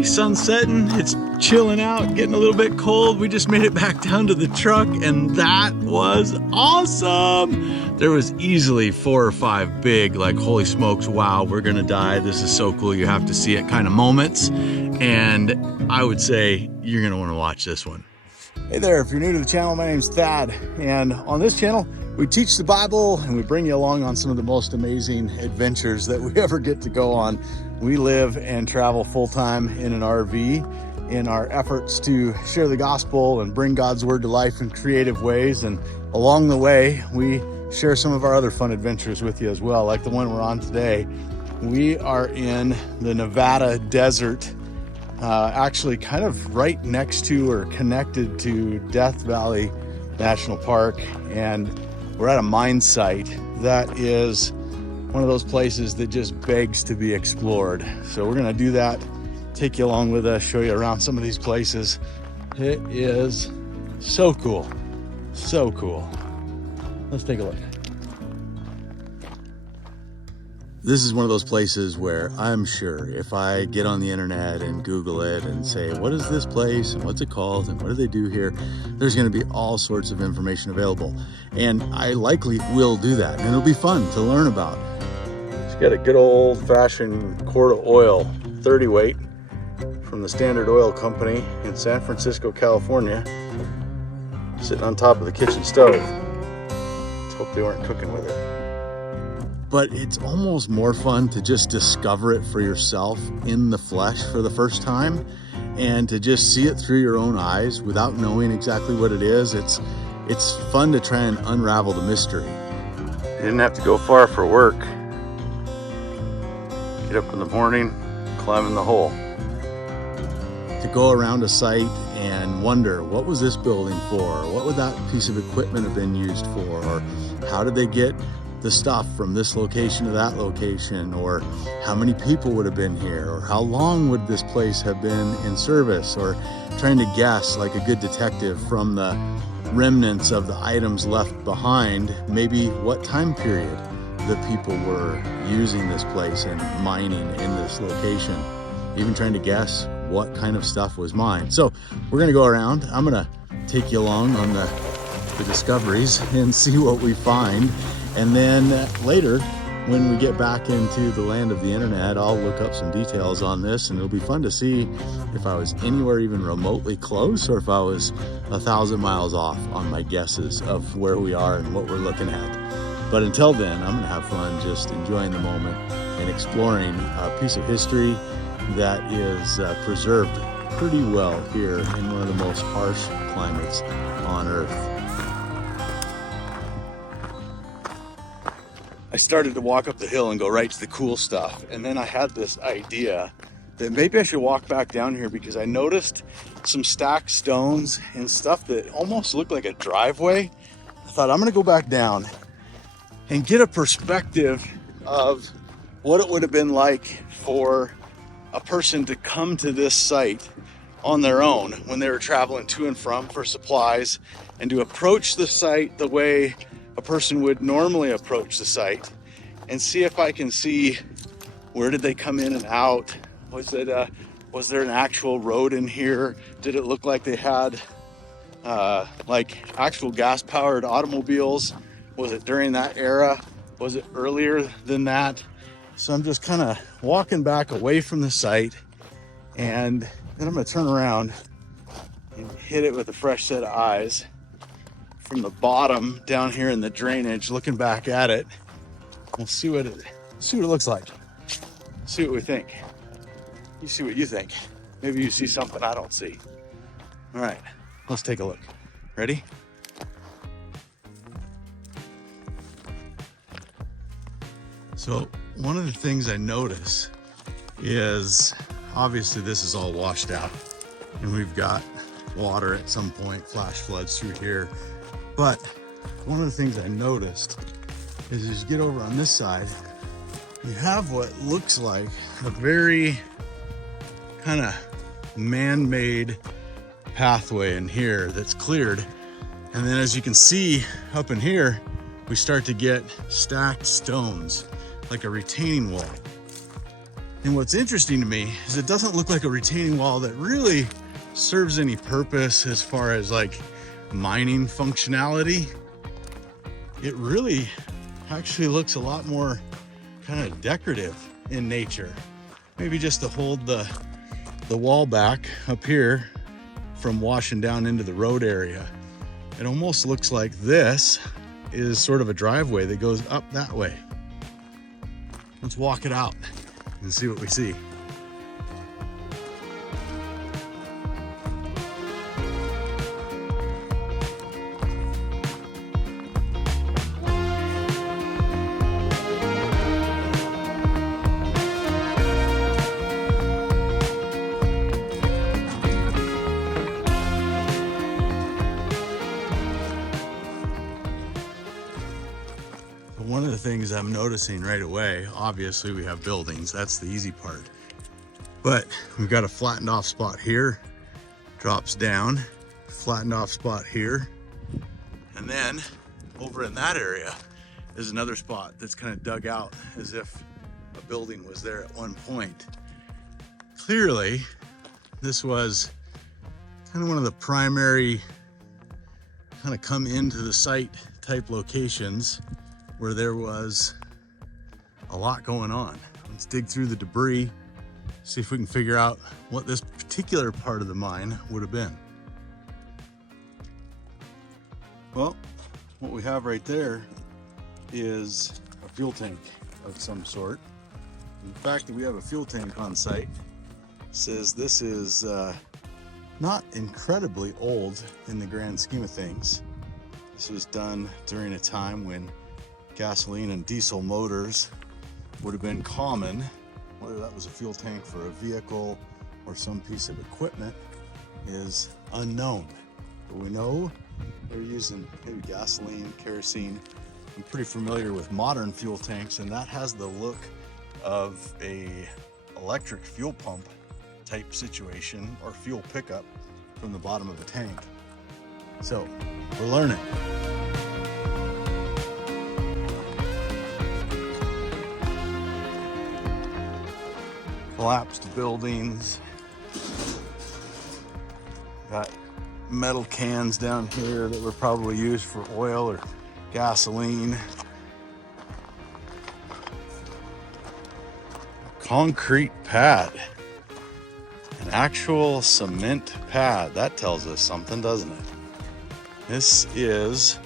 day, sun's setting, it's chilling out, getting a little bit cold. We just made it back down to the truck and that was awesome. There was easily 4 or 5 big, like, holy smokes, wow, we're gonna die, this is so cool, you have to see it kind of moments. And I would say you're gonna wanna watch this one. Hey there, if you're new to the channel, my name's Thad, and on this channel, we teach the Bible and we bring you along on some of the most amazing adventures that we ever get to go on. We live and travel full-time in an RV in our efforts to share the gospel and bring God's word to life in creative ways. And along the way, we share some of our other fun adventures with you as well, like the one we're on today. We are in the Nevada desert, actually kind of right next to or connected to Death Valley National Park. And we're at a mine site that is one of those places that just begs to be explored. So we're gonna do that, take you along with us, show you around some of these places. It is so cool, so cool. Let's take a look. This is one of those places where I'm sure if I get on the internet and Google it and say, what is this place and what's it called and what do they do here? There's gonna be all sorts of information available. And I likely will do that. And it'll be fun to learn about. It's got a good old fashioned quart of oil, 30 weight from the Standard Oil Company in San Francisco, California, sitting on top of the kitchen stove. Let's hope they weren't cooking with it. But it's almost more fun to just discover it for yourself in the flesh for the first time and to just see it through your own eyes without knowing exactly what it is. It's fun to try and unravel the mystery. You didn't have to go far for work. Get up in the morning, climb in the hole. To go around a site and wonder, what was this building for? What would that piece of equipment have been used for? Or how did they get the stuff from this location to that location? Or how many people would have been here? Or how long would this place have been in service? Or trying to guess, like a good detective, from the remnants of the items left behind, maybe what time period the people were using this place and mining in this location. Even trying to guess what kind of stuff was mined. So we're gonna go around. I'm gonna take you along on the discoveries and see what we find. And then later, when we get back into the land of the internet, I'll look up some details on this, and it'll be fun to see if I was anywhere even remotely close or if I was 1,000 miles off on my guesses of where we are and what we're looking at. But until then, I'm gonna have fun just enjoying the moment and exploring a piece of history that is preserved pretty well here in one of the most harsh climates on Earth. I started to walk up the hill and go right to the cool stuff. And then I had this idea that maybe I should walk back down here because I noticed some stacked stones and stuff that almost looked like a driveway. I thought, I'm gonna go back down and get a perspective of what it would have been like for a person to come to this site on their own when they were traveling to and from for supplies, and to approach the site the way a person would normally approach the site, and see if I can see where did they come in and out. Was there an actual road in here? Did it look like they had like actual gas powered automobiles? Was it during that era? Was it earlier than that? So I'm just kind of walking back away from the site, and then I'm gonna turn around and hit it with a fresh set of eyes from the bottom down here in the drainage, looking back at it. We'll see what it looks like. See what we think. You see what you think. Maybe you see something I don't see. All right, let's take a look. Ready? So one of the things I notice is, obviously this is all washed out and we've got water at some point, flash floods through here. But one of the things I noticed is as you get over on this side, you have what looks like a very kind of man-made pathway in here that's cleared. And then as you can see up in here, we start to get stacked stones, like a retaining wall. And what's interesting to me is it doesn't look like a retaining wall that really serves any purpose as far as like mining functionality. It really actually looks a lot more kind of decorative in nature. Maybe just to hold the wall back up here from washing down into the road area. It almost looks like this is sort of a driveway that goes up that way. Let's walk it out and see what we see. One of the things I'm noticing right away, obviously we have buildings, that's the easy part. But we've got a flattened off spot here, drops down, flattened off spot here. And then over in that area is another spot that's kind of dug out as if a building was there at one point. Clearly, this was kind of one of the primary kind of come into the site type locations where there was a lot going on. Let's dig through the debris, see if we can figure out what this particular part of the mine would have been. Well, what we have right there is a fuel tank of some sort. And the fact that we have a fuel tank on site says this is not incredibly old in the grand scheme of things. This was done during a time when gasoline and diesel motors would have been common. Whether that was a fuel tank for a vehicle or some piece of equipment is unknown. But we know they're using maybe gasoline, kerosene. I'm pretty familiar with modern fuel tanks, and that has the look of a electric fuel pump type situation or fuel pickup from the bottom of a tank. So we're learning. Collapsed buildings. Got metal cans down here that were probably used for oil or gasoline. A concrete pad. An actual cement pad. That tells us something, doesn't it? This is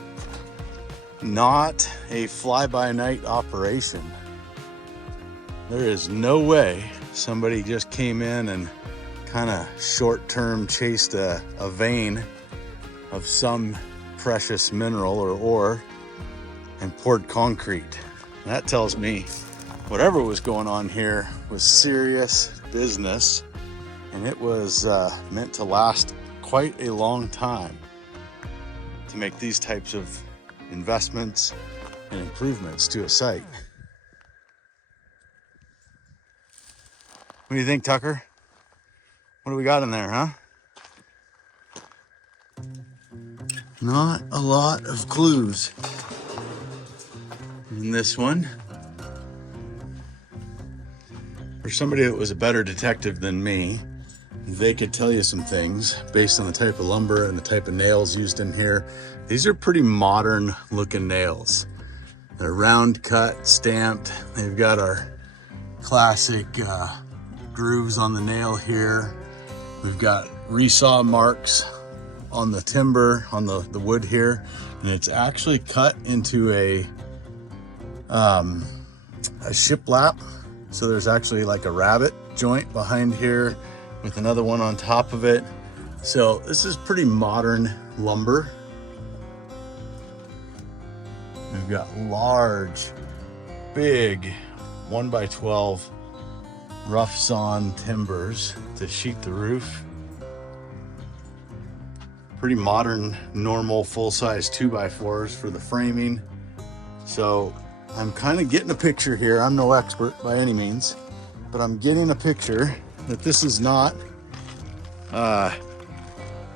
not a fly-by-night operation. There is no way somebody just came in and kind of short-term chased a vein of some precious mineral or ore and poured concrete. That tells me whatever was going on here was serious business, and it was meant to last quite a long time to make these types of investments and improvements to a site. What do you think, Tucker? What do we got in there, huh? Not a lot of clues in this one. For somebody that was a better detective than me, they could tell you some things based on the type of lumber and the type of nails used in here. These are pretty modern looking nails. They're round cut, stamped. They've got our classic grooves on the nail here. We've got resaw marks on the timber, on the wood here, and it's actually cut into a shiplap. So there's actually like a rabbet joint behind here with another one on top of it. So this is pretty modern lumber. We've got large, big 1x12 rough sawn timbers to sheet the roof. Pretty modern, normal, full-size 2x4s for the framing. So I'm kind of getting a picture here. I'm no expert by any means, but I'm getting a picture that this is not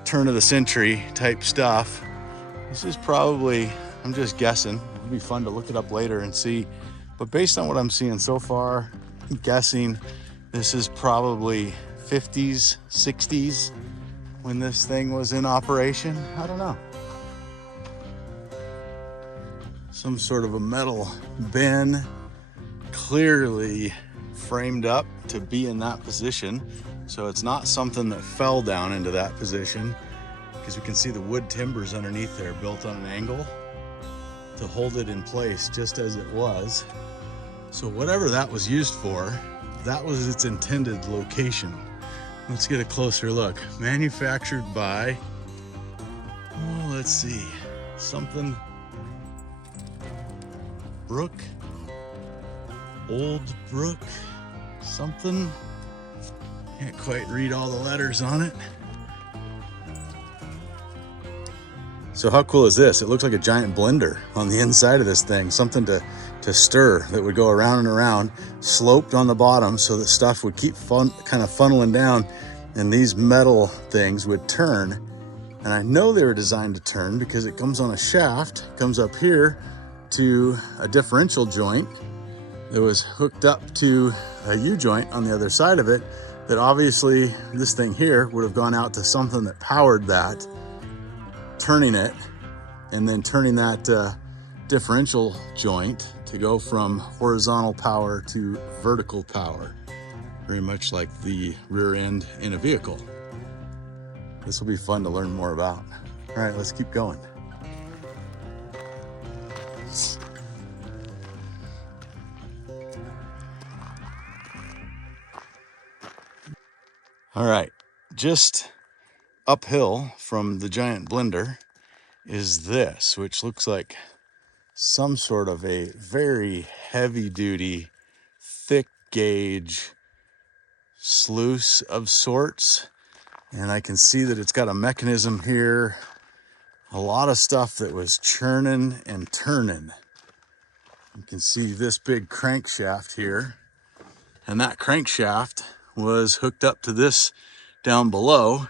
turn of the century type stuff. This is probably, I'm just guessing. It'd be fun to look it up later and see. But based on what I'm seeing so far, I'm guessing This is probably 50s, 60s when this thing was in operation. I don't know. Some sort of a metal bin, clearly framed up to be in that position. So it's not something that fell down into that position, because we can see the wood timbers underneath there built on an angle to hold it in place just as it was. So whatever that was used for, that was its intended location. Let's get a closer look. Manufactured by, oh, let's see, something Brook, Old Brook, something. Can't quite read all the letters on it. So how cool is this? It looks like a giant blender on the inside of this thing, something to stir that would go around and around, sloped on the bottom so that stuff would keep kind of funneling down, and these metal things would turn. And I know they were designed to turn because it comes on a shaft, comes up here to a differential joint that was hooked up to a U-joint on the other side of it, that obviously this thing here would have gone out to something that powered that, turning it, and then turning that differential joint to go from horizontal power to vertical power, very much like the rear end in a vehicle. This will be fun to learn more about. All right, let's keep going. All right, just uphill from the giant blender is this, which looks like some sort of a very heavy duty, thick gauge sluice of sorts. And I can see that it's got a mechanism here, a lot of stuff that was churning and turning. You can see this big crankshaft here, and that crankshaft was hooked up to this down below.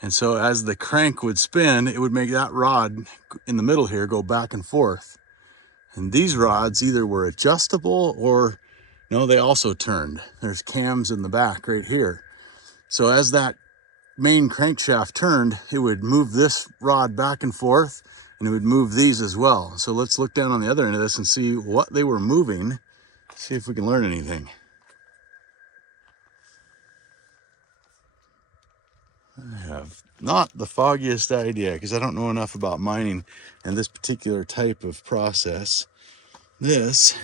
And so as the crank would spin, it would make that rod in the middle here go back and forth. And these rods either were adjustable or, no, they also turned. There's cams in the back right here. So as that main crankshaft turned, it would move this rod back and forth, and it would move these as well. So let's look down on the other end of this and see what they were moving, see if we can learn anything. I have not the foggiest idea, because I don't know enough about mining and this particular type of process. This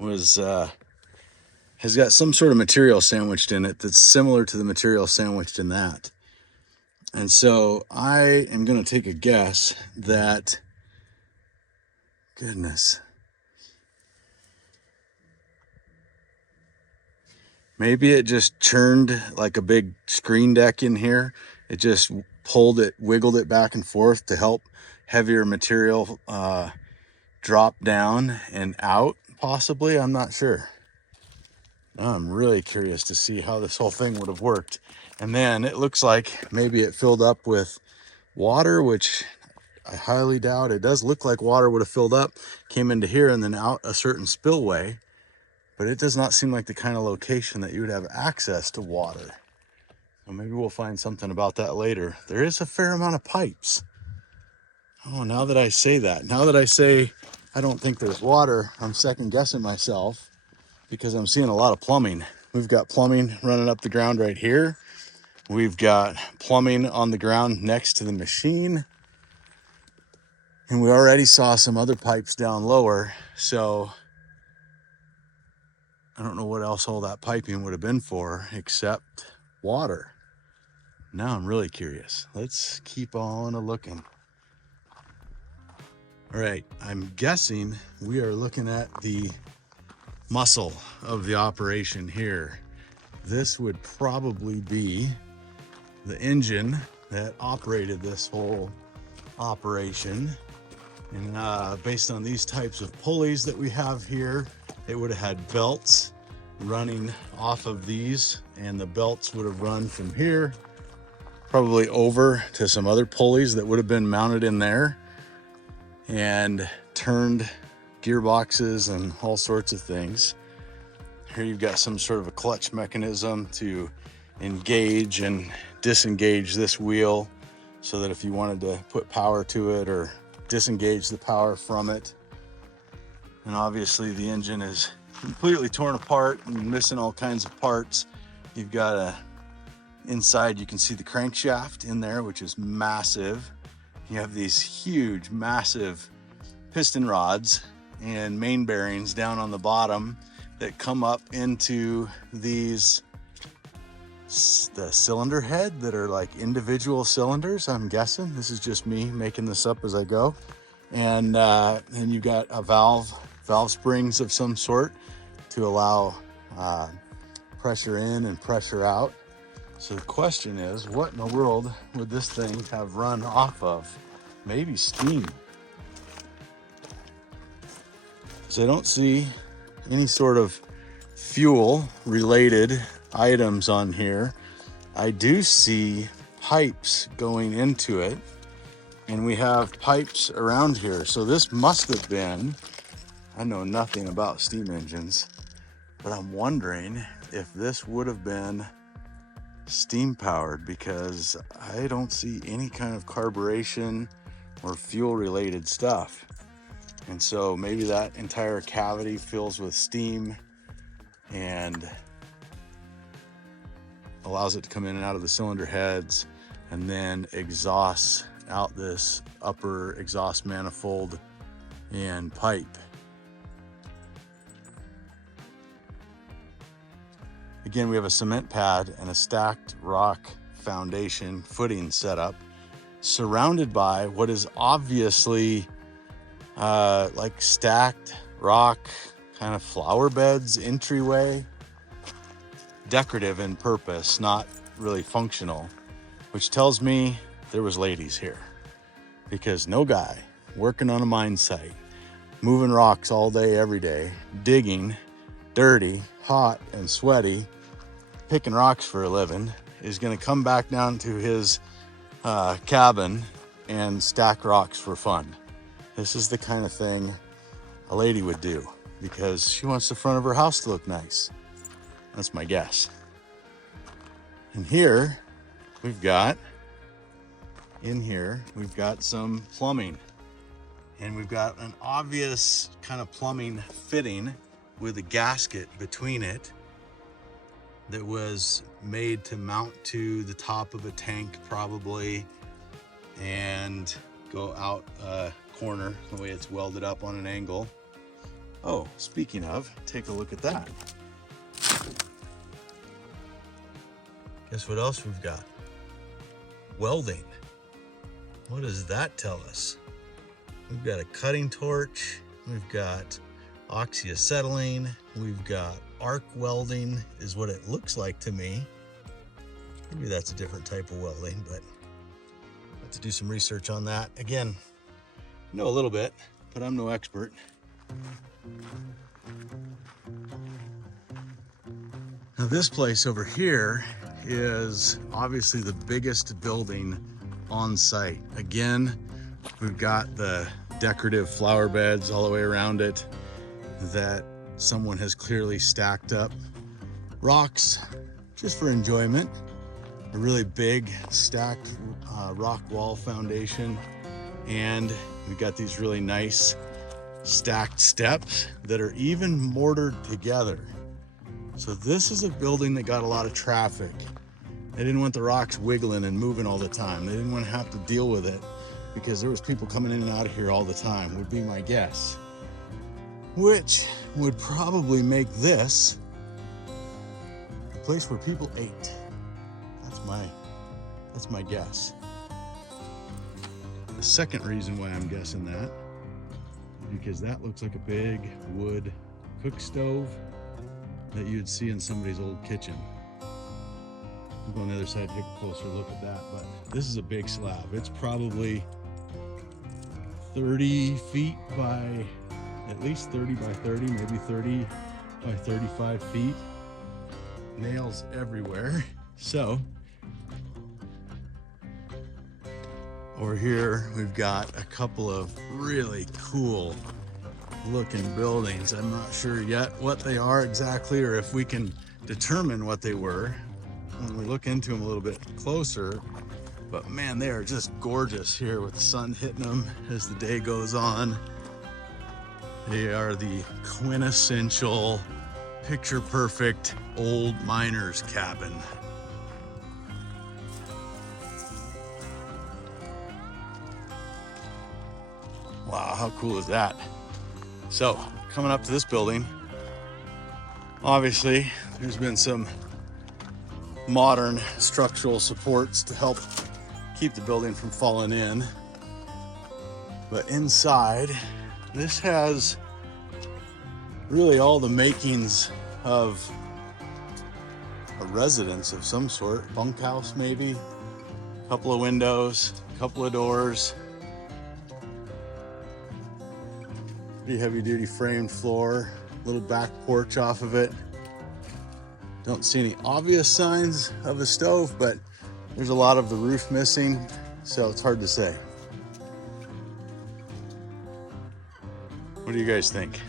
was has got some sort of material sandwiched in it that's similar to the material sandwiched in that. And so I am going to take a guess that, goodness, maybe it just churned like a big screen deck in here. It just pulled it, wiggled it back and forth to help heavier material drop down and out, possibly. I'm not sure. I'm really curious to see how this whole thing would have worked. And then it looks like maybe it filled up with water, which I highly doubt. It does look like water would have filled up, came into here, and then out a certain spillway. But it does not seem like the kind of location that you would have access to water. So maybe we'll find something about that later. There is a fair amount of pipes. Oh, now that I say that, now that I say I don't think there's water, I'm second guessing myself, because I'm seeing a lot of plumbing. We've got plumbing running up the ground right here. We've got plumbing on the ground next to the machine. And we already saw some other pipes down lower. So I don't know what else all that piping would have been for except water. Now I'm really curious. Let's keep on a-looking. All right, I'm guessing we are looking at the muscle of the operation here. This would probably be the engine that operated this whole operation. And based on these types of pulleys that we have here, it would have had belts running off of these, and the belts would have run from here probably over to some other pulleys that would have been mounted in there and turned gearboxes and all sorts of things. Here you've got some sort of a clutch mechanism to engage and disengage this wheel so that if you wanted to put power to it or disengage the power from it. And obviously the engine is completely torn apart and missing all kinds of parts. You've got inside you can see the crankshaft in there, which is massive. You have these huge, massive piston rods and main bearings down on the bottom that come up into the cylinder head that are like individual cylinders, I'm guessing. This is just me making this up as I go. And then you've got a valve springs of some sort to allow pressure in and pressure out. So the question is, what in the world would this thing have run off of? Maybe steam. So I don't see any sort of fuel related items on here. I do see pipes going into it, and we have pipes around here. So this must have been, I know nothing about steam engines, but I'm wondering if this would have been steam powered, because I don't see any kind of carburation or fuel related stuff. And so maybe that entire cavity fills with steam and allows it to come in and out of the cylinder heads and then exhausts out this upper exhaust manifold and pipe. Again, we have a cement pad and a stacked rock foundation footing setup surrounded by what is obviously like stacked rock kind of flower beds, entryway, decorative in purpose, not really functional, which tells me there was ladies here, because no guy working on a mine site, moving rocks all day, every day, digging, dirty, hot and sweaty, picking rocks for a living, is going to come back down to his cabin and stack rocks for fun. This is the kind of thing a lady would do because she wants the front of her house to look nice. That's my guess. And here we've got, we've got some plumbing, and we've got an obvious kind of plumbing fitting with a gasket between it that was made to mount to the top of a tank probably and go out a corner the way it's welded up on an angle. Oh, speaking of, take a look at that. Guess what else we've got? Welding. What does that tell us? We've got a cutting torch, we've got oxyacetylene, we've got arc welding is what it looks like to me. Maybe that's a different type of welding, but I have to do some research on that. Again, I know a little bit, but I'm no expert. Now this place over here is obviously the biggest building on site. Again, we've got the decorative flower beds all the way around it that someone has clearly stacked up rocks just for enjoyment. A really big stacked rock wall foundation, and we've got these really nice stacked steps that are even mortared together. So this is a building that got a lot of traffic. They didn't want the rocks wiggling and moving all the time. They didn't want to have to deal with it because there was people coming in and out of here all the time, would be my guess. Which would probably make this a place where people ate. That's my guess. The second reason why I'm guessing that is because that looks like a big wood cook stove that you'd see in somebody's old kitchen. I'll go on the other side, take a closer look at that, but this is a big slab. It's probably 30 feet by, at least 30 by 30, maybe 30 by 35 feet. Nails everywhere. So, over here we've got a couple of really cool looking buildings. I'm not sure yet what they are exactly, or if we can determine what they were when we look into them a little bit closer. But man, they are just gorgeous here with the sun hitting them as the day goes on. They are the quintessential, picture perfect old miner's cabin. Wow, how cool is that? So, coming up to this building, obviously there's been some modern structural supports to help keep the building from falling in. But inside, this has really all the makings of a residence of some sort, bunkhouse maybe, a couple of windows, a couple of doors. Pretty heavy duty framed floor, little back porch off of it. Don't see any obvious signs of a stove, but there's a lot of the roof missing, so it's hard to say. What do you guys think?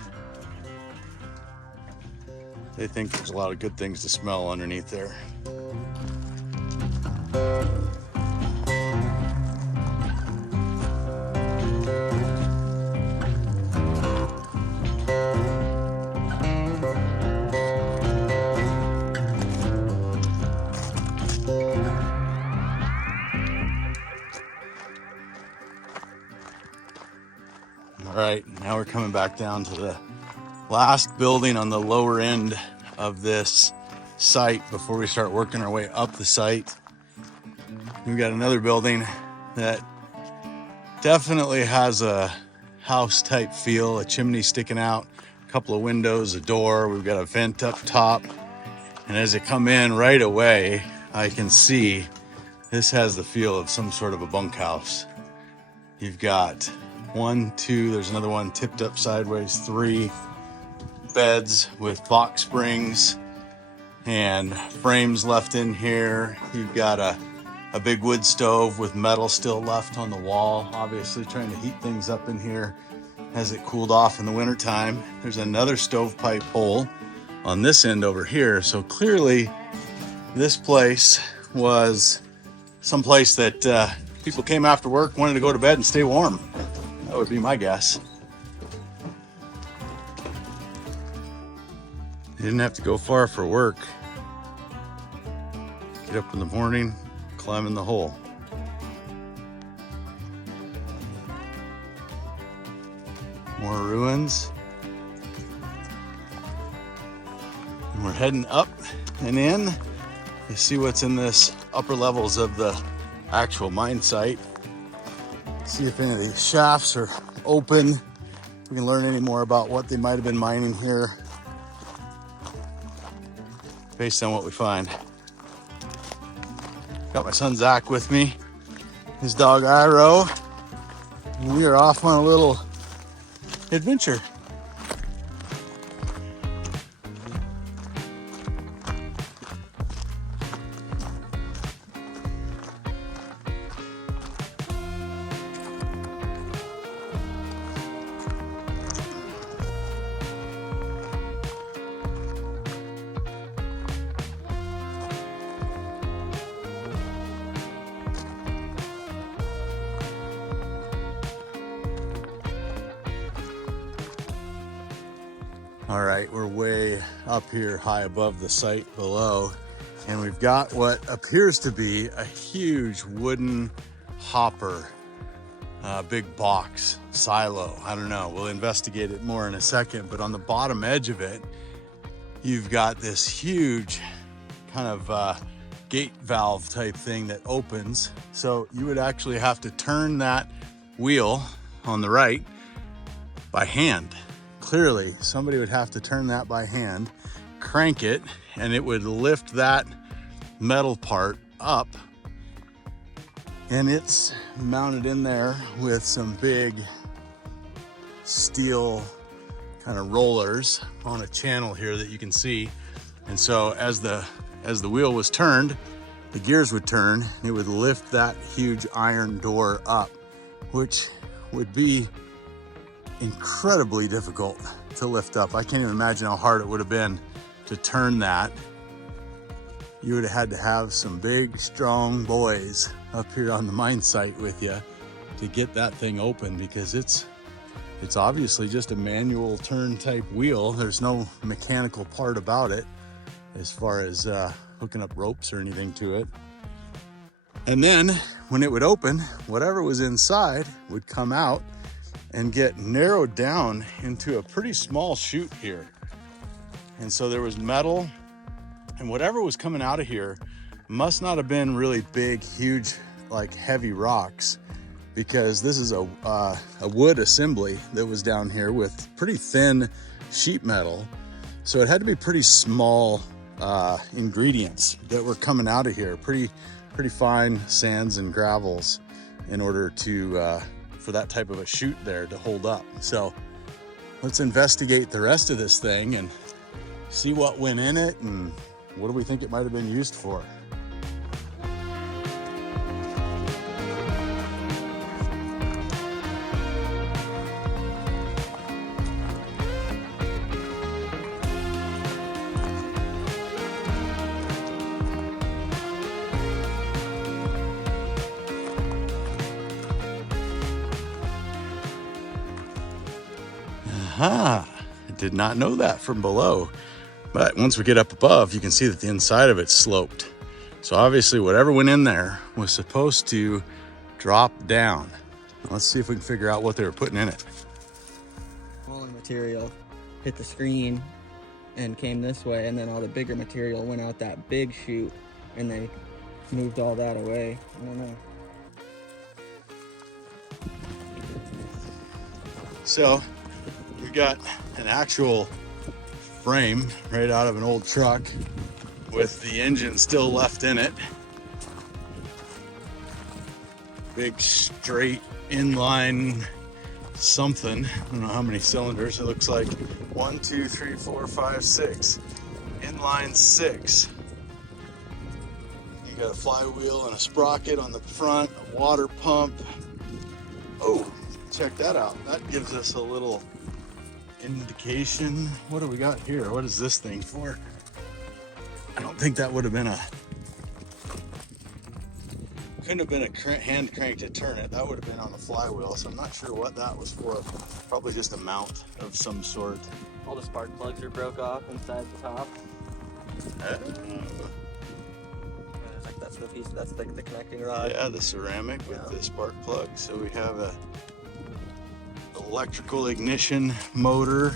They think there's a lot of good things to smell underneath there. All right, now we're coming back down to the last building on the lower end of this site before we start working our way up the site. We've got another building that definitely has a house type feel, a chimney sticking out, a couple of windows, a door. We've got a vent up top. And as I come in right away, I can see this has the feel of some sort of a bunkhouse. You've got 1, 2, there's another one tipped up sideways, 3 beds with box springs and frames left in here. You've got a big wood stove with metal still left on the wall, obviously trying to heat things up in here as it cooled off in the wintertime. There's another stovepipe hole on this end over here. So clearly this place was some place that people came after work, wanted to go to bed and stay warm. That would be my guess. You didn't have to go far for work. Get up in the morning, climb in the hole. More ruins. And we're heading up and in to see what's in this upper levels of the actual mine site. See if any of these shafts are open. We can learn any more about what they might have been mining here based on what we find. Got my son Zach with me, his dog Iro. We are off on a little adventure. All right, we're way up here high above the site below, and we've got what appears to be a huge wooden hopper, big box, silo. I don't know, we'll investigate it more in a second, but on the bottom edge of it, you've got this huge kind of gate valve type thing that opens. So you would actually have to turn that wheel on the right by hand. Clearly, somebody would have to turn that by hand, crank it, and it would lift that metal part up. And it's mounted in there with some big steel kind of rollers on a channel here that you can see. And so as the wheel was turned, the gears would turn, and it would lift that huge iron door up, which would be incredibly difficult to lift up. I can't even imagine how hard it would have been to turn that. You would have had to have some big, strong boys up here on the mine site with you to get that thing open, because it's obviously just a manual turn type wheel. There's no mechanical part about it as far as hooking up ropes or anything to it. And then when it would open, whatever was inside would come out and get narrowed down into a pretty small chute here. And so there was metal, and whatever was coming out of here must not have been really big, huge, like heavy rocks, because this is a wood assembly that was down here with pretty thin sheet metal. So it had to be pretty small ingredients that were coming out of here, pretty fine sands and gravels, in order to for that type of a chute there to hold up. So let's investigate the rest of this thing and see what went in it and what do we think it might have been used for. Aha, I did not know that from below. But once we get up above, you can see that the inside of it's sloped. So obviously whatever went in there was supposed to drop down. Let's see if we can figure out what they were putting in it. Smaller material hit the screen and came this way, and then all the bigger material went out that big chute, and they moved all that away. I don't know. So we got an actual frame right out of an old truck with the engine still left in it. Big straight inline something. I don't know how many cylinders. It looks like 1, 2, 3, 4, 5, 6. Inline 6. You got a flywheel and a sprocket on the front, a water pump. Oh, check that out. That gives us a little indication. What do we got here? What is this thing for? I don't think that would have been couldn't have been a hand crank to turn it. That would have been on the flywheel, so I'm not sure what that was for. Probably just a mount of some sort. All the spark plugs are broke off inside the top. That's the piece, that's the connecting rod. Yeah, the ceramic with the spark plug. So we have a electrical ignition motor,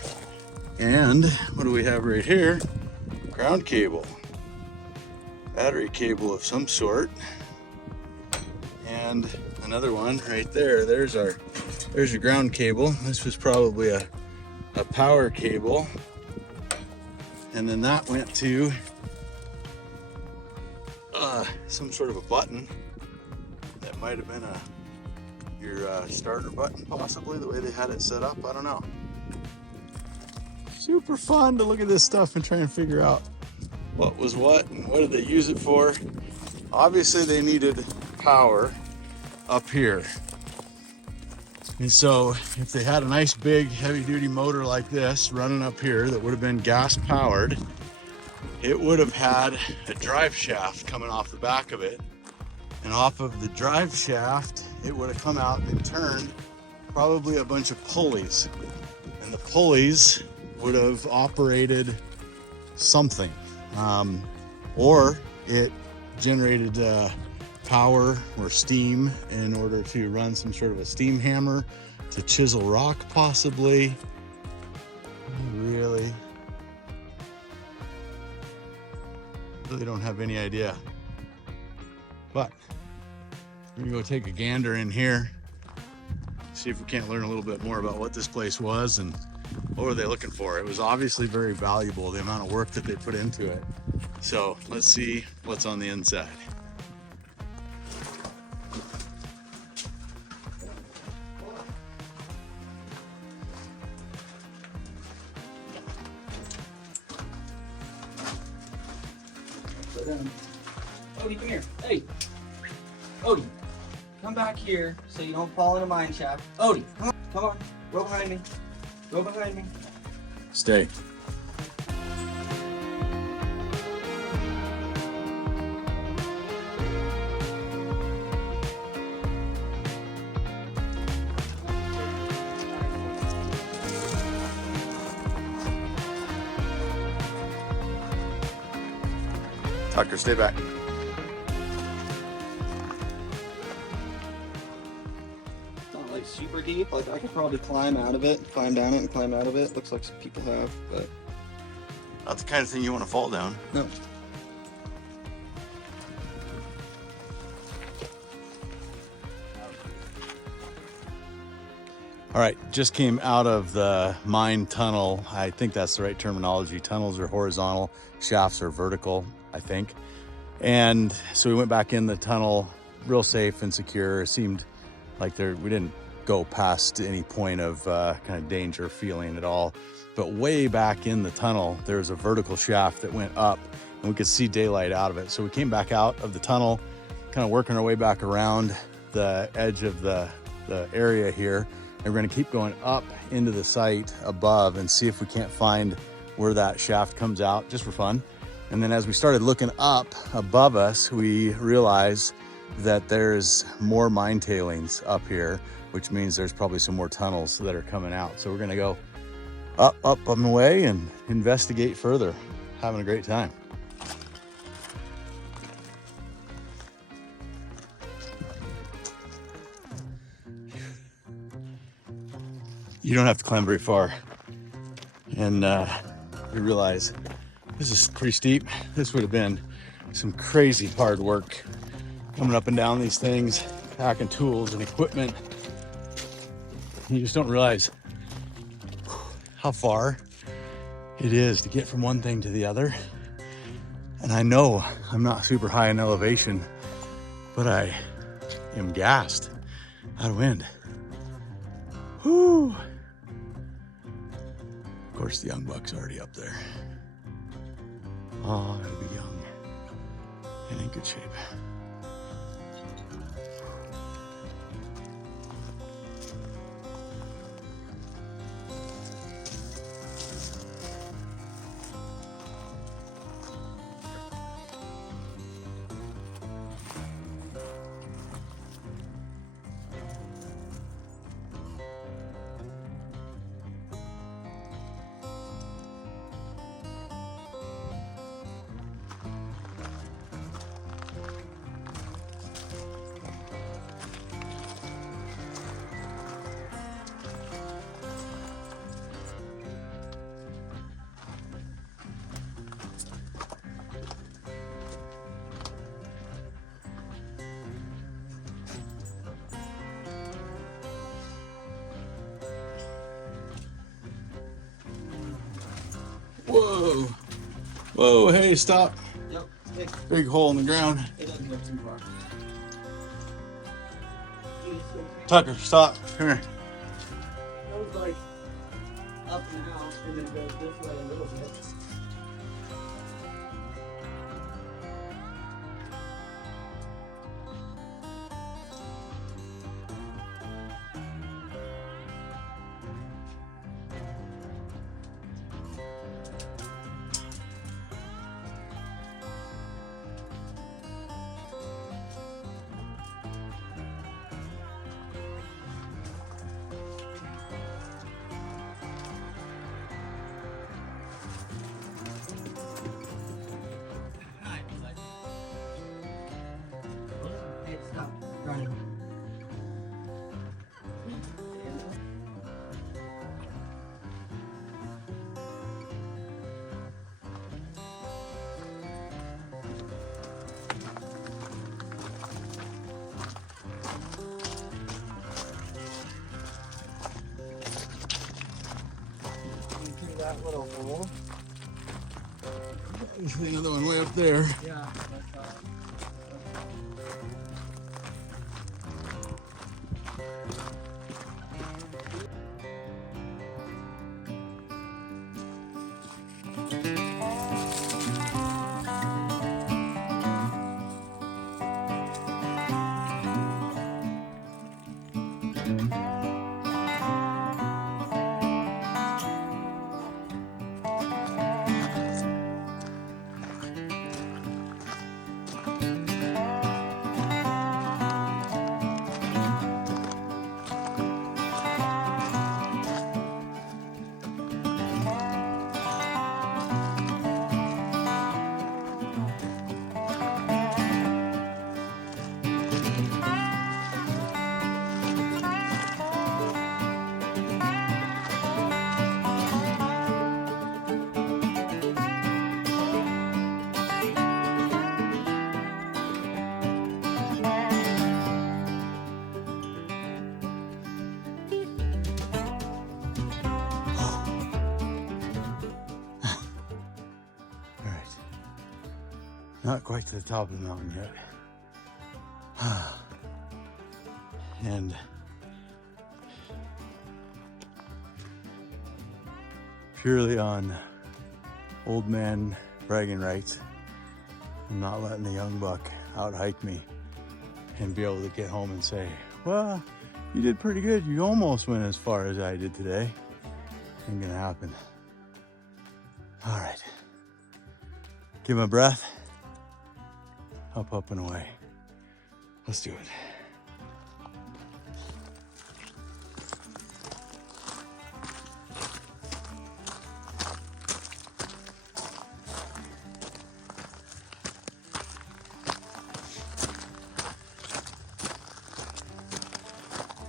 and what do we have right here? Ground cable, battery cable of some sort, and another one right there. There's your ground cable. This was probably a power cable, and then that went to some sort of a button that might have been your starter button, possibly, the way they had it set up. I don't know. Super fun to look at this stuff and try and figure out what was what and what did they use it for. Obviously they needed power up here, and so if they had a nice big heavy duty motor like this running up here that would have been gas powered, it would have had a drive shaft coming off the back of it, and off of the drive shaft it would have come out and turned probably a bunch of pulleys, and the pulleys would have operated something, or it generated power or steam in order to run some sort of a steam hammer to chisel rock, possibly. Really don't have any idea. But we're gonna go take a gander in here, see if we can't learn a little bit more about what this place was and what were they looking for. It was obviously very valuable, the amount of work that they put into it. So let's see what's on the inside. Odie, come here. Hey. Odie, come back here so you don't fall in a mine shaft. Odie, come on. Come on. Go behind me. Go behind me. Stay. Tucker, stay back. It's not like super deep. Like I could probably climb out of it, climb down it, and climb out of it. Looks like some people have, but That's the kind of thing you want to fall down. no. All right, just came out of the mine tunnel. I think that's the right terminology. Tunnels are horizontal, shafts are vertical, I think. And so we went back in the tunnel, real safe and secure. It seemed like we didn't go past any point of kind of danger feeling at all. But way back in the tunnel, there's a vertical shaft that went up and we could see daylight out of it. So we came back out of the tunnel, kind of working our way back around the edge of the area here. And we're gonna keep going up into the site above and see if we can't find where that shaft comes out, just for fun. And then as we started looking up above us, we realized that there's more mine tailings up here, which means there's probably some more tunnels that are coming out. So we're gonna go up and away and investigate further. Having a great time. You don't have to climb very far. And you realize this is pretty steep. This would have been some crazy hard work coming up and down these things, packing tools and equipment. You just don't realize how far it is to get from one thing to the other. And I know I'm not super high in elevation, but I am gassed out of wind. Whew. Of course, the young buck's already up there. Oh, it'll be young and in good shape. Whoa. Whoa, hey, stop. Yep. It Big hole in the ground. doesn't go too far. Tucker, stop. Come here. That was like up and out, and then goes this way a little bit. Hey, stop running. Into that little hole. There's another one way up there. Yeah. Not quite to the top of the mountain yet. And purely on old man bragging rights, I'm not letting the young buck out hike me and be able to get home and say, well, you did pretty good. You almost went as far as I did today. Ain't gonna happen. All right. Give my breath. Up, up, and away. Let's do it.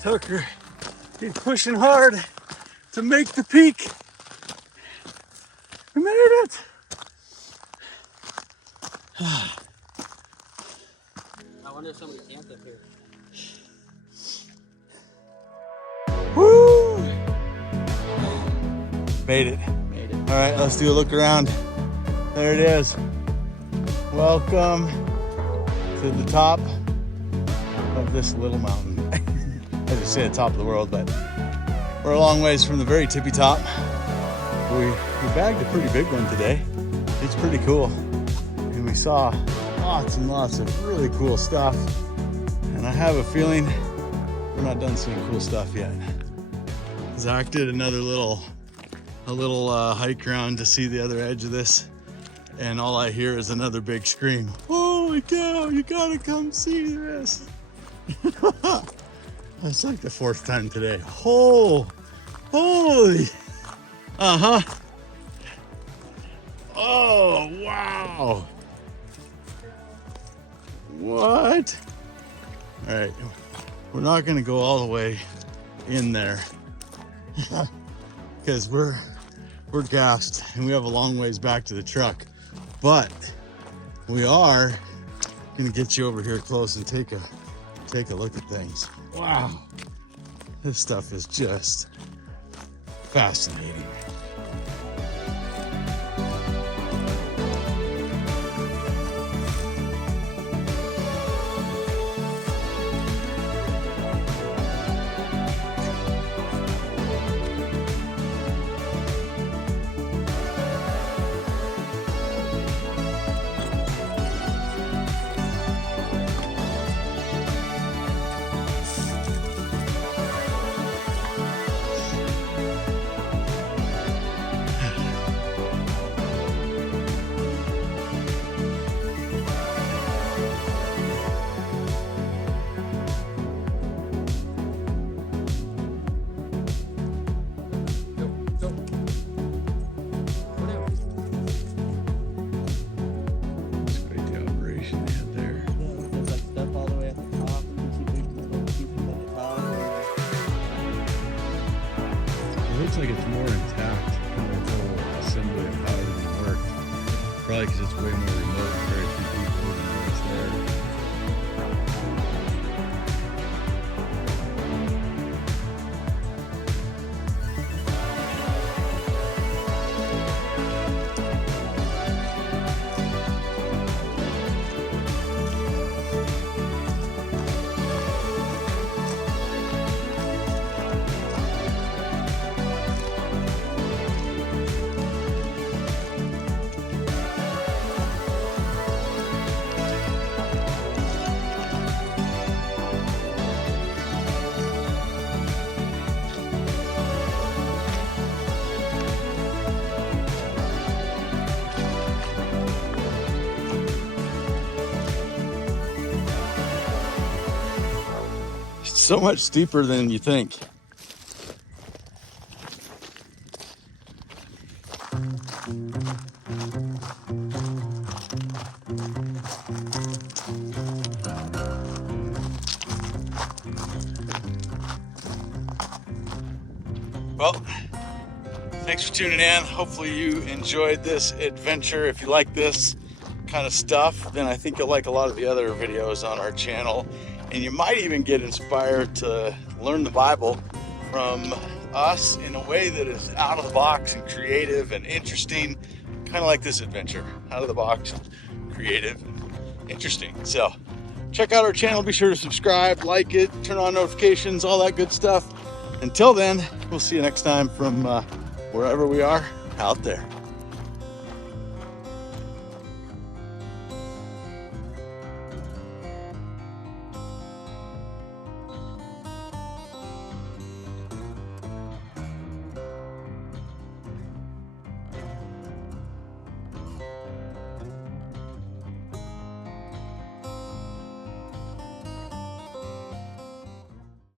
Tucker, he's pushing hard to make the peak. We made it. I wonder if somebody camped up here. Woo! Made it. Made it. All right, let's do a look around. There it is. Welcome to the top of this little mountain. I just say the top of the world, but we're a long ways from the very tippy top. We bagged a pretty big one today. It's pretty cool. And we saw lots and lots of really cool stuff. And I have a feeling we're not done seeing cool stuff yet. Zach did another little hike around to see the other edge of this. And all I hear is another big scream. Holy cow, you gotta come see this. That's like the fourth time today. Holy. Uh-huh. Oh, wow. What? All right, we're not gonna go all the way in there because we're gassed and we have a long ways back to the truck, but we are gonna get you over here close and take a look at things. Wow, this stuff is just fascinating. Looks like it's more intact, kind of the whole assembly of how everything worked. Probably because it's way more remote and very few people even know it's there. So much steeper than you think. Well, thanks for tuning in. Hopefully you enjoyed this adventure. If you like this kind of stuff, then I think you'll like a lot of the other videos on our channel. And you might even get inspired to learn the Bible from us in a way that is out of the box and creative and interesting, kind of like this adventure, out of the box, creative and interesting. So check out our channel. Be sure to subscribe, like it, turn on notifications, all that good stuff. Until then, we'll see you next time from wherever we are out there.